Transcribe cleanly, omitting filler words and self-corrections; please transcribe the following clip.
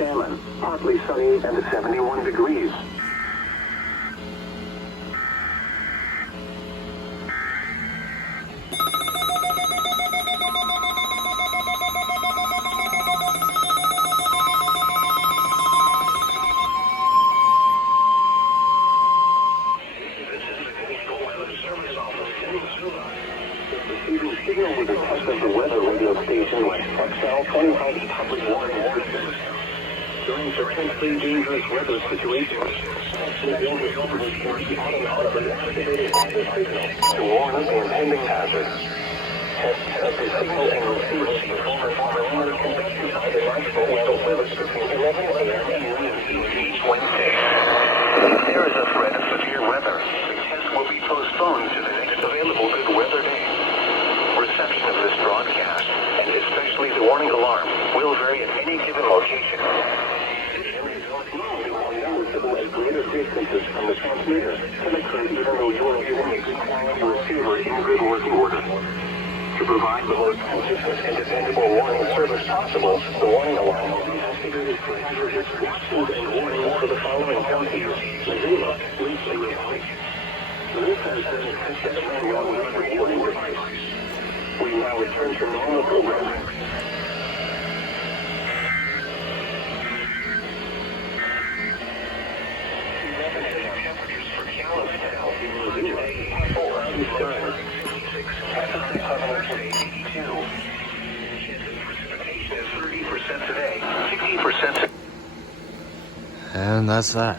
Salmon, partly sunny and 71 degrees. Receiving signal with the test of the weather radio station WXL25 public warning system. During potentially dangerous weather situations, the building operators can be automatically activated on the signal to warn of the impending hazard. Tests of the signal and receiver are conducted by the National Weather Service between 11 a.m. and noon each Wednesday. If there is a threat of severe weather, the test will be postponed to the next available good weather day. Reception of this broadcast, and especially the warning alarm, will vary at any given location. At greater distances from the transmitter can occur even though you are using a good quality receiver in good working order. To provide the most consistent and dependable warning service possible, the warning alarm will be activated for hazardous conditions and warnings for the following counties: Missoula, Lisa, Illinois. This has been tested manual weather warning device. We now return to normal programming. Temperatures for Galveston in Missoula, 82. Precipitation is 30% today, 60%. And that's that.